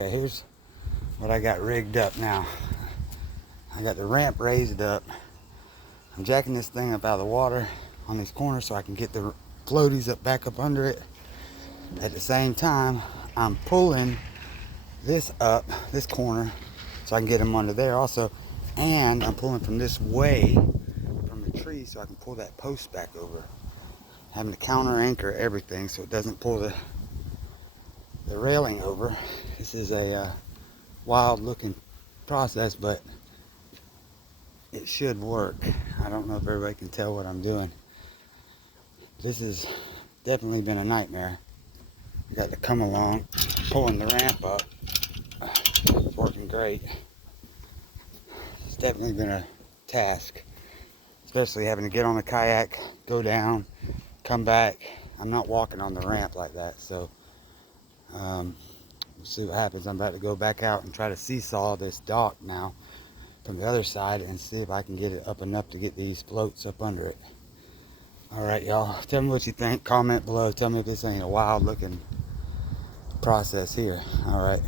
Okay, here's what I got rigged up now. I got the ramp raised up. I'm jacking this thing up out of the water on these corners so I can get the floaties back up under it. At the same time, I'm pulling this up, this corner, so I can get them under there also. And I'm pulling from this way from the tree so I can pull that post back over. Having to counter anchor everything so it doesn't pull the railing over. This is a wild looking process, but it should work. I don't know if everybody can tell what I'm doing. This has definitely been a nightmare. I got to come along, pulling the ramp up. It's working great. It's definitely been a task, especially having to get on the kayak, go down, come back. I'm not walking on the ramp like that, so we'll see what happens. I'm about to go back out and try to seesaw this dock now from the other side and see if I can get it up enough to get these floats up under it. Alright, y'all, tell me what you think. Comment below. Tell me if this ain't a wild looking process here. Alright.